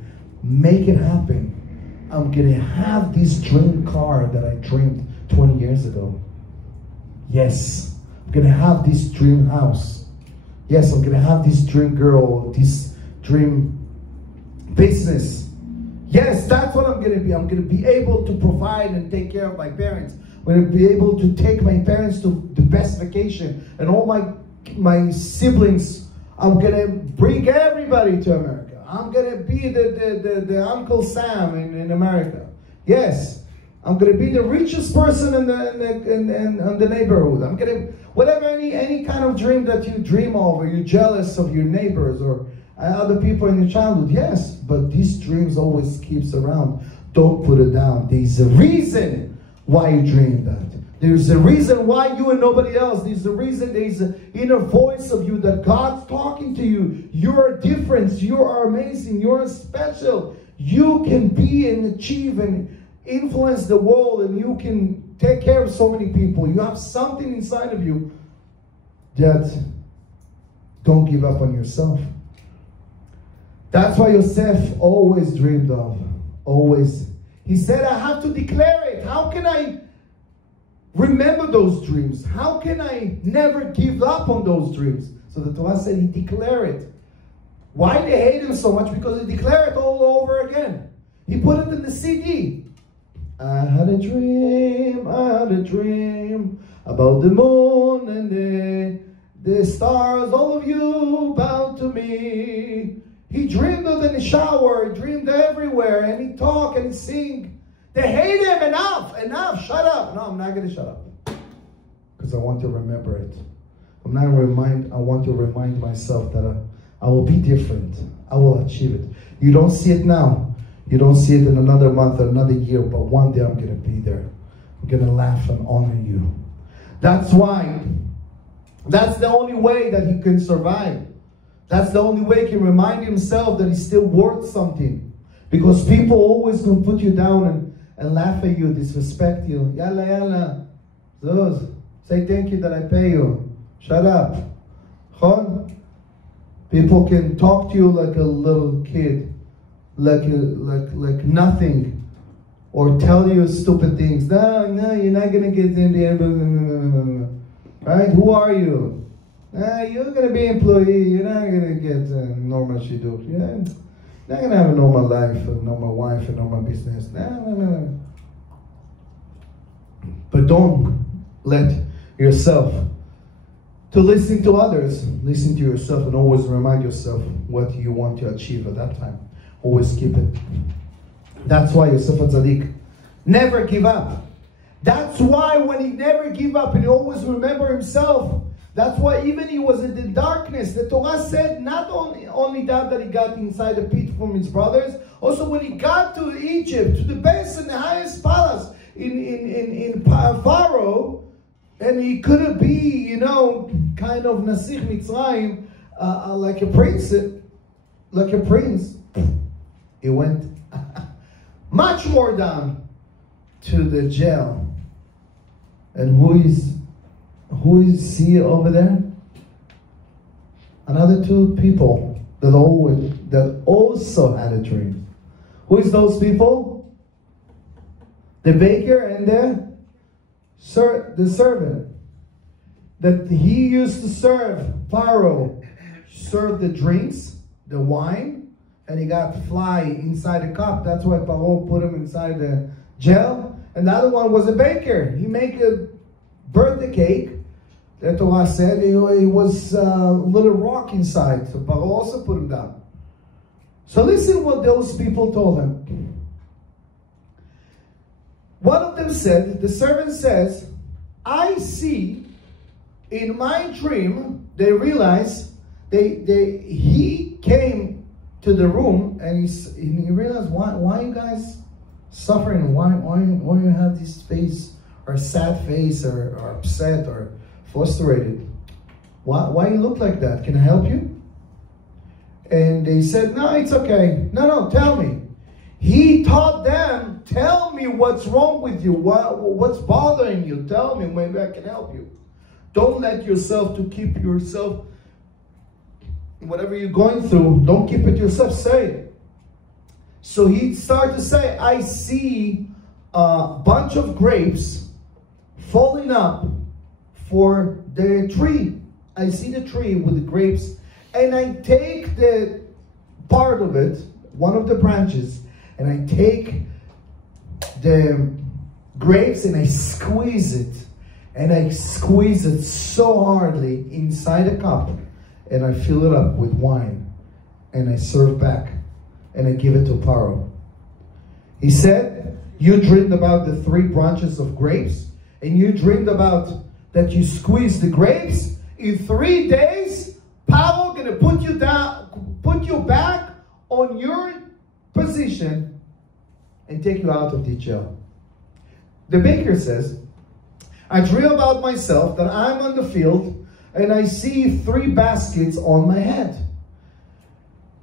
make it happen. I'm going to have this dream car that I dreamed 20 years ago. Yes, I'm going to have this dream house. Yes, I'm going to have this dream girl, this dream business. Yes, that's what I'm going to be. I'm going to be able to provide and take care of my parents. I'm going to be able to take my parents to the best vacation. And all my siblings, I'm going to bring everybody to America. I'm going to be the Uncle Sam in America. Yes, I'm going to be the richest person in the neighborhood. I'm going to, whatever, any kind of dream that you dream of, or you're jealous of your neighbors or other people in your childhood. Yes, but these dreams always keeps around. Don't put it down. There's a reason why you dream that. There's a reason why you and nobody else. There's a reason, there's an inner voice of you that God's talking to you. You're a difference. You are amazing. You're special. You can be and achieve and influence the world, and you can take care of so many people. You have something inside of you that don't give up on yourself. That's why Yosef always dreamed of. Always. He said, I have to declare it. How can I remember those dreams? How can I never give up on those dreams? So the Torah said he declared it. Why they hate him so much? Because he declared it all over again. He put it in the CD. I had a dream about the moon and the stars, all of you bowed to me. He dreamed it in the shower, he dreamed everywhere, and he talk and he sing. They hate him. Enough, shut up. No, I'm not going to shut up. Because I want to remember it. I want to remind myself that I will be different. I will achieve it. You don't see it now. You don't see it in another month or another year, but one day I'm going to be there. I'm going to laugh and honor you. That's why. That's the only way that he can survive. That's the only way he can remind himself that he's still worth something. Because people always going to put you down and laugh at you, disrespect you. Yalla, yalla. Zuz. Say thank you that I pay you. Shut up. Chon? People can talk to you like a little kid. Like nothing, or tell you stupid things. No, you're not gonna get in the end. Right? Who are you? You're gonna be an employee. You're not gonna get normal shidduch. You're not gonna have a normal life, a normal wife, a normal business. No. But don't let yourself to listen to others. Listen to yourself and always remind yourself what you want to achieve at that time. Always keep it. That's why Yosef HaTzadik never give up. That's why when he never give up and he always remember himself, that's why even he was in the darkness. The Torah said not only that he got inside the pit from his brothers, also when he got to Egypt, to the best and the highest palace in Pharaoh, and he couldn't be, kind of Nasich Mitzrayim, like a prince. He went much more down to the jail. And who is he over there? Another two people that also had a dream. Who is those people? The baker and the servant. That he used to serve Pharaoh, served the drinks, the wine, and he got fly inside the cup. That's why Pharaoh put him inside the jail. And the other one was a baker. He made a birthday cake. The Torah said it was a little rock inside. So Pharaoh also put him down. So listen what those people told him. One of them said, the servant says, I see in my dream, they realized, he came to the room and he realized, why you guys suffering? Why you have this face, or sad face, or upset, or frustrated? Why you look like that? Can I help you? And they said, no, it's okay. No, tell me. He taught them, tell me what's wrong with you. What's bothering you? Tell me, maybe I can help you. Don't let yourself to keep yourself, whatever you're going through, don't keep it yourself, say it. So he started to say, I see a bunch of grapes falling up for the tree. I see the tree with the grapes, and I take the part of it, one of the branches, and I take the grapes and I squeeze it. And I squeeze it so hardly inside a cup, and I fill it up with wine, and I serve back, and I give it to Pharaoh. He said, you dreamed about the 3 branches of grapes, and you dreamed about that you squeeze the grapes. In 3 days, Pharaoh gonna put you back on your position and take you out of the jail. The baker says, I dream about myself that I'm on the field and I see 3 baskets on my head.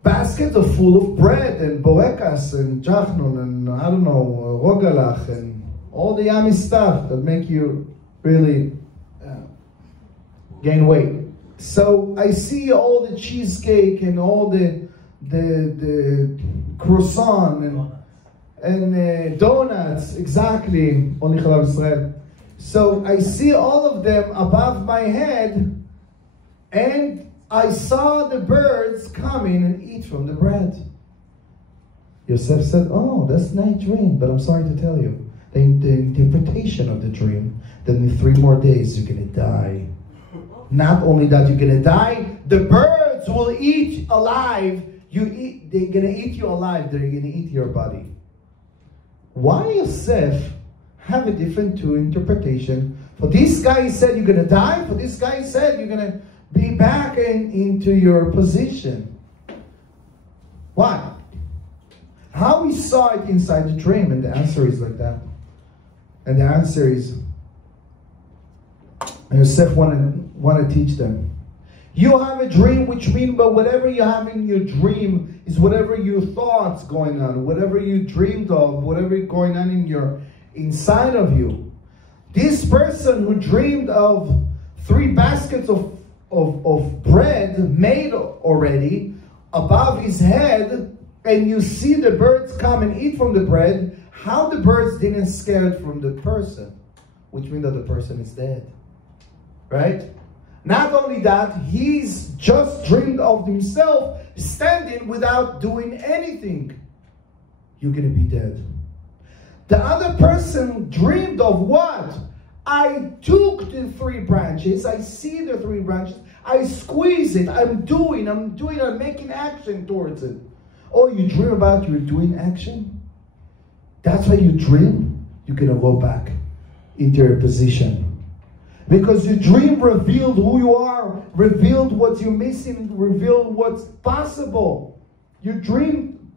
Baskets are full of bread and boekas and jachnun and I don't know, rogalach and all the yummy stuff that make you really gain weight. So I see all the cheesecake and all the croissant and donuts, exactly, only Chalav Israel. So I see all of them above my head, and I saw the birds coming and eat from the bread. Yosef said, oh, that's a nice dream, but I'm sorry to tell you, the interpretation of the dream, that in 3 more days you're going to die. Not only that you're going to die, the birds will eat alive. They're going to eat you alive. They're going to eat your body. Why Yosef have a different 2 interpretation? For this guy he said you're going to die. For this guy he said you're going to be back into your position. Why? How he saw it inside the dream, and the answer is like that. And the answer is, Yosef want to teach them. You have a dream, which means, but whatever you have in your dream is whatever your thoughts going on, whatever you dreamed of, whatever is going on in your inside of you. This person who dreamed of 3 baskets of bread made already above his head, and you see the birds come and eat from the bread, how the birds didn't scared from the person, which means that the person is dead, right? Not only that, he's just dreamed of himself standing without doing anything. You're going to be dead. The other person dreamed of what? I took the 3 branches, I see the 3 branches, I squeeze it, I'm making action towards it. Oh, you dream about you're doing action? That's why you dream? You're going to go back into your position. Because your dream revealed who you are, revealed what you're missing, revealed what's possible. Your dream,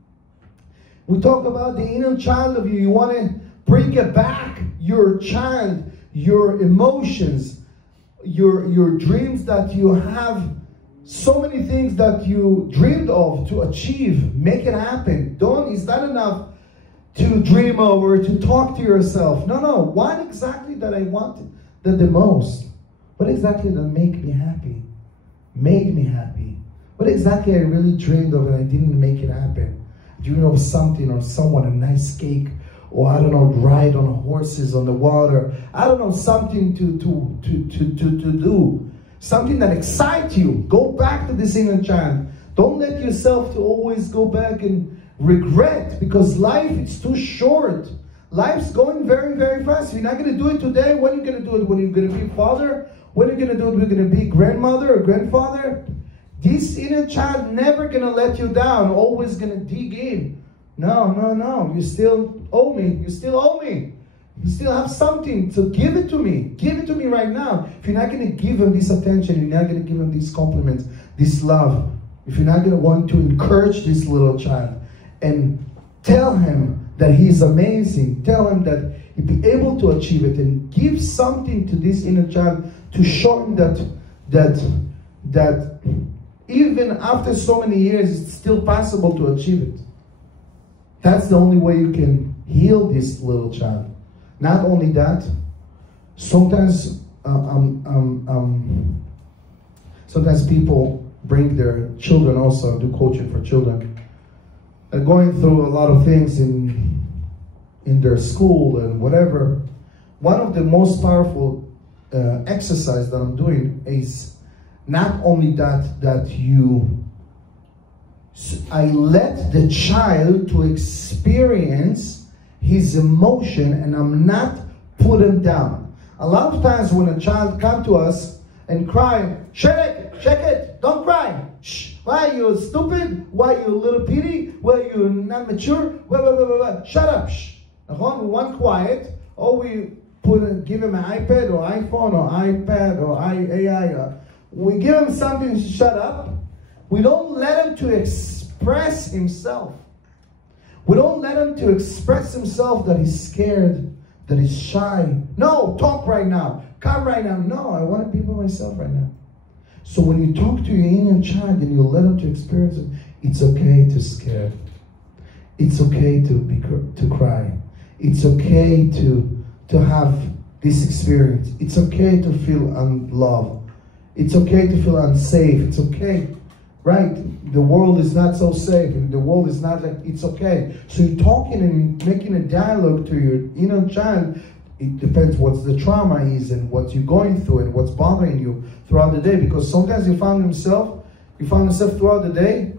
we talk about the inner child of you. You want to bring it back, your child, your emotions, your dreams that you have, so many things that you dreamed of to achieve. Make it happen. It's not enough to dream over, to talk to yourself. No. What exactly that I wanted the most? What exactly that made me happy? What exactly I really dreamed of and I didn't make it happen? Dreamed of something or someone, a nice cake, or I don't know, ride on horses on the water. I don't know, something to do. Something that excites you. Go back to this inner child. Don't let yourself to always go back and regret, because life is too short. Life's going very, very fast. You're not going to do it today. When are you going to do it? When you're going to be father? When are you going to do it? We're going to be grandmother or grandfather? This inner child never going to let you down. Always going to dig in. No. You still owe me. You still have something, so give it to me. Give it to me right now. If you're not going to give him this attention, you're not going to give him these compliments, this love, if you're not going to want to encourage this little child and tell him that he's amazing, tell him that he'll be able to achieve it, and give something to this inner child to show him that even after so many years, it's still possible to achieve it. That's the only way you can heal this little child. Not only that, sometimes sometimes people bring their children also, do coaching for children. They're going through a lot of things in their school and whatever. One of the most powerful exercise that I'm doing is not only I let the child to experience his emotion, and I'm not put him down. A lot of times when a child comes to us and cry, shake it, don't cry. Shh. Why, you stupid? Why, you little pity? Why, you not mature? Shut up. Shh. We want quiet, or we give him an iPad or iPhone or iPad or AI. We give him something to shut up. We don't let him to express himself. We don't let him to express himself, that he's scared, that he's shy. No, talk right now. Come right now. No, I want to be by myself right now. So when you talk to your inner child and you let him to experience it, it's okay to scare. It's okay to cry. It's okay to have this experience. It's okay to feel unloved. It's okay to feel unsafe. It's okay. Right? The world is not so safe, and the world is not like, it's okay. So you're talking and making a dialogue to your inner child. It depends what the trauma is and what you're going through and what's bothering you throughout the day. Because sometimes you found yourself throughout the day,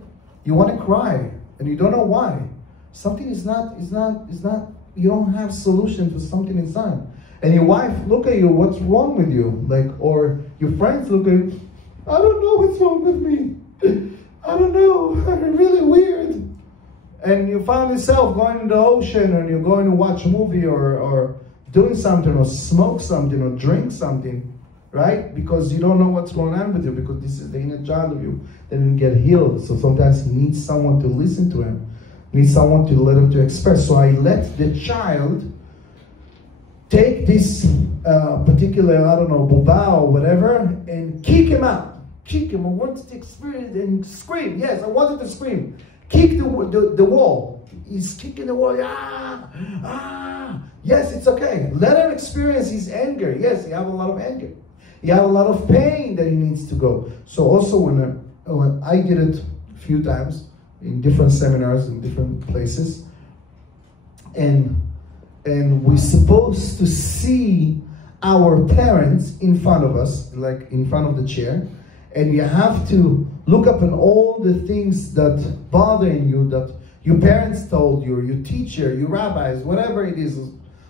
you want to cry and you don't know why. Something is not, you don't have solution to something inside. And your wife look at you, what's wrong with you? Or your friends look at you, I don't know what's wrong with me. I don't know, I'm really weird. And you found yourself going to the ocean, and you're going to watch a movie or doing something, or smoke something, or drink something, right? Because you don't know what's going on with you, because this is the inner child of you that didn't get healed. So sometimes he needs someone to listen to him, needs someone to let him to express. So I let the child take this particular, I don't know, buba or whatever, and kick him out. Kick him. I wanted to experience and scream. Yes, I wanted to scream. Kick the wall. He's kicking the wall. Yes, it's okay. Let him experience his anger. Yes, he has a lot of anger. He has a lot of pain that he needs to go. So also when I did it a few times in different seminars in different places, and we're supposed to see our parents in front of us, like in front of the chair. And you have to look up on all the things that bothering you, that Your parents told you, or your teacher, your rabbis, whatever it is,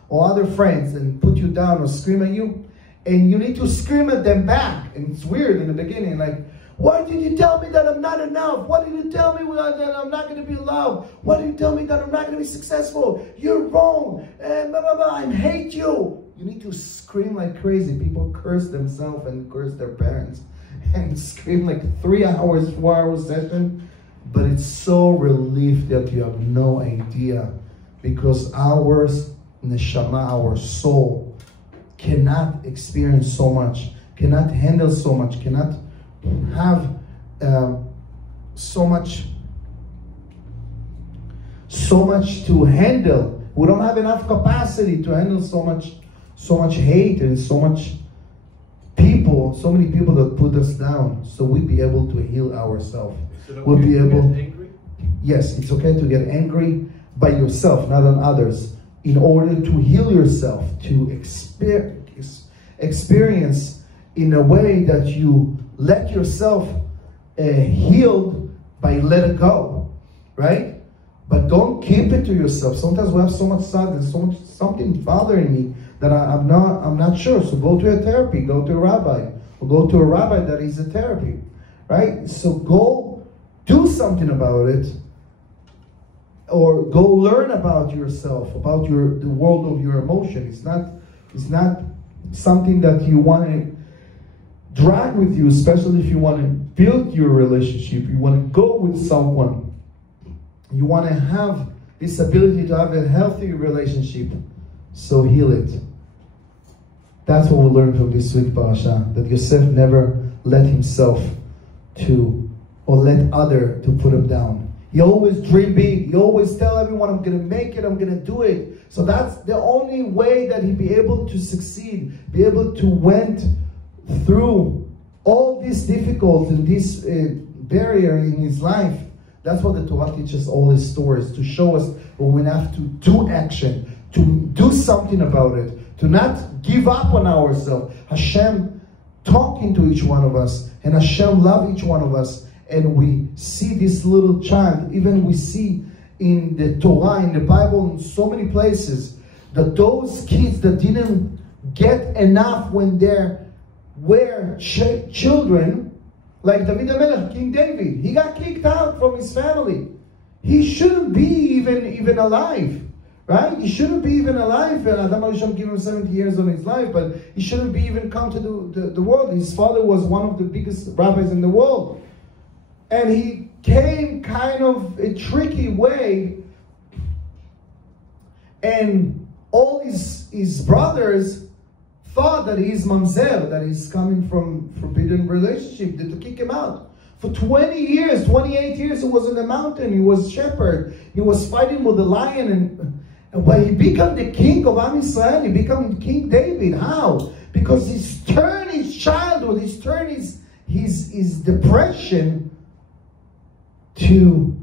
or other friends, and put you down or scream at you, and you need to scream at them back. And it's weird in the beginning, like, why did you tell me that I'm not enough? Why did you tell me that I'm not going to be loved? Why did you tell me that I'm not going to be successful? You're wrong. And blah, blah, blah. I hate you. You need to scream like crazy. People curse themselves and curse their parents. And scream like 3 hours, 4 hour session. But it's so relief that you have no idea. Because our neshama, our soul, cannot experience so much. Cannot handle so much. Cannot have so much to handle. We don't have enough capacity to handle so much hate and so many people that put us down. So we'll be able to heal ourselves. We'll be able. Angry? Yes, it's okay to get angry by yourself, not on others, in order to heal yourself, to experience in a way that you let yourself healed by let it go, right? But don't keep it to yourself. Sometimes we have so much sadness, something bothering me that I'm not sure. So go to a therapy, go to a rabbi, or go to a rabbi that is a therapy, right? So go do something about it, or go learn about yourself, about the world of your emotion. It's not something that you want to drag with you, especially if you want to build your relationship, you want to go with someone, you want to have this ability to have a healthy relationship, so heal it. That's what we learned from this week parasha, that Yosef never let himself or let other to put him down. He always dream big. He always tell everyone, I'm going to make it, I'm going to do it. So that's the only way that he'd be able to succeed, be able to went through all these difficulties and this barrier in his life. That's what the Torah teaches all these stories, to show us when we have to do action, to do something about it, to not give up on ourselves. Hashem talking to each one of us, and Hashem love each one of us. And we see this little child, even we see in the Torah, in the Bible, in so many places, that those kids that didn't get enough when they were children, like David HaMelech, King David, he got kicked out from his family. He shouldn't be even alive, right? He shouldn't be even alive. Adam HaRishon gave him 70 years on his life, but he shouldn't be even come to the world. His father was one of the biggest rabbis in the world. And he came kind of a tricky way, and all his brothers thought that he's mamzer, that he's coming from forbidden relationship, to kick him out. For 20 years, 28 years, he was in the mountain, he was shepherd, he was fighting with the lion, and when he became the king of Am Yisrael, he became King David. How? Because his turn is childhood, his turn is his depression, to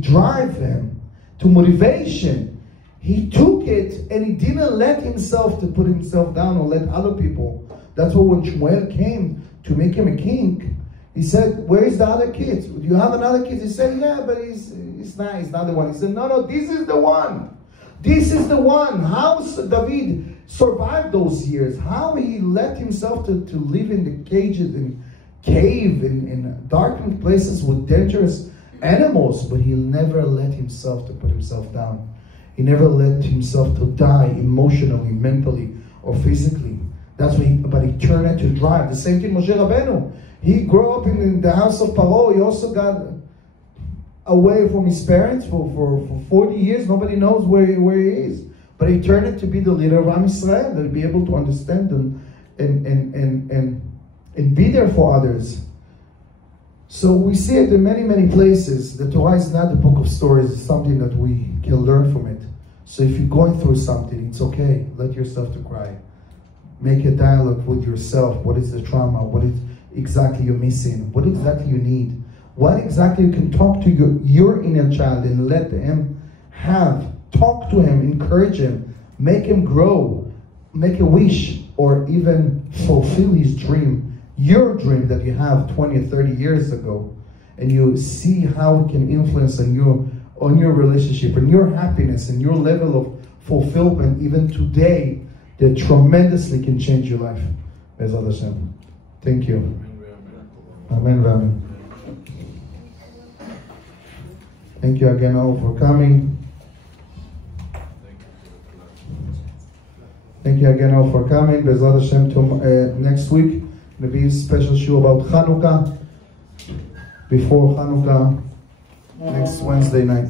drive him to motivation. He took it and he didn't let himself to put himself down or let other people. That's why when Shmuel came to make him a king, he said, where is the other kids? Do you have another kid? He said, yeah, but he's not the one. He said, no, this is the one. This is the one. How David survived those years? How he let himself to live in the cages and cave in darkened places with dangerous animals, but he never let himself to put himself down. He never let himself to die emotionally, mentally, or physically. That's why but he turned it to drive. The same thing Moshe Rabbeinu. He grew up in the house of Paro. He also got away from his parents for 40 years. Nobody knows where he is. But he turned it to be the leader of Am Yisrael, that he'd be able to understand them and be there for others. So we see it in many, many places. The Torah is not a book of stories. It's something that we can learn from it. So if you're going through something, it's okay. Let yourself to cry. Make a dialogue with yourself. What is the trauma? What is exactly you're missing? What exactly you need? What exactly you can talk to your inner child and let him talk to him, encourage him, make him grow, make a wish, or even fulfill his dream. Your dream that you have 20 or 30 years ago, and you see how it can influence on your relationship and your happiness and your level of fulfillment, even today, that tremendously can change your life. Be'ezrat Hashem. Thank you. Amen. Amen. Thank you again all for coming. Thank you again all for coming. Be'ezrat Hashem, next week there will be a special show about Hanukkah. Before Hanukkah, next Wednesday night.